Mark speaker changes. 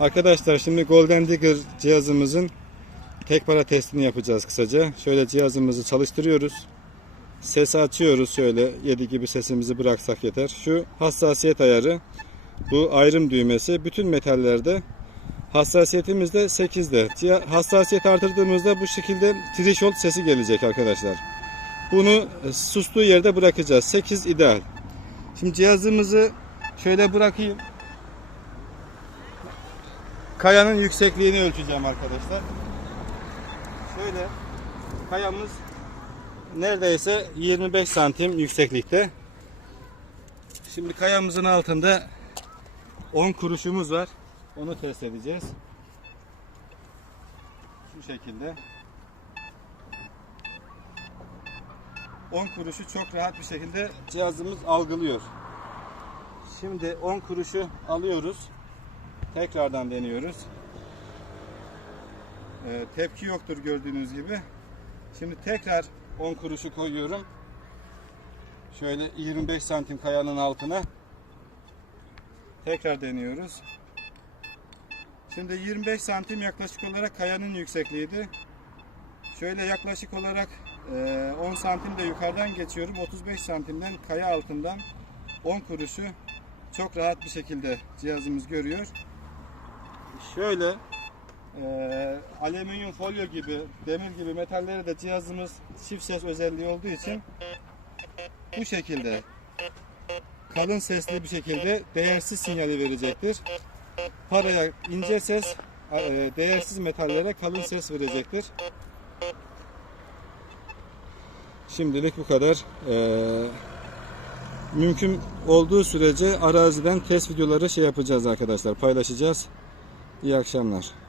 Speaker 1: Arkadaşlar şimdi Golden Digger cihazımızın tek para testini yapacağız kısaca. Şöyle cihazımızı çalıştırıyoruz. Sesi açıyoruz şöyle 7 gibi sesimizi bıraksak yeter. Şu hassasiyet ayarı bu ayrım düğmesi bütün metallerde hassasiyetimiz de 8'de. Ciha- Hassasiyet artırdığımızda bu şekilde threshold sesi gelecek arkadaşlar. Bunu e, sustuğu yerde bırakacağız. 8 ideal. Şimdi cihazımızı şöyle bırakayım. Kayanın yüksekliğini ölçeceğim arkadaşlar. Şöyle kayamız neredeyse 25 santim yükseklikte. Şimdi kayamızın altında 10 kuruşumuz var. Onu test edeceğiz. Şu şekilde. 10 kuruşu çok rahat bir şekilde cihazımız algılıyor. Şimdi 10 kuruşu alıyoruz. Tekrardan deniyoruz. Ee, tepki yoktur gördüğünüz gibi. Şimdi tekrar 10 kuruşu koyuyorum. Şöyle 25 santim kayanın altına. Tekrar deniyoruz. Şimdi 25 santim yaklaşık olarak kayanın yüksekliğiydi. Şöyle yaklaşık olarak e, 10 santim de yukarıdan geçiyorum. 35 santimden kaya altından 10 kuruşu çok rahat bir şekilde cihazımız görüyor. Şöyle e, alüminyum folyo gibi, demir gibi metallere de cihazımız çift ses özelliği olduğu için bu şekilde kalın sesli bir şekilde değersiz sinyali verecektir. Paraya ince ses, e, değersiz metallere kalın ses verecektir. Şimdilik bu kadar. Ee, mümkün olduğu sürece araziden test videoları şey yapacağız arkadaşlar, paylaşacağız. İyi akşamlar.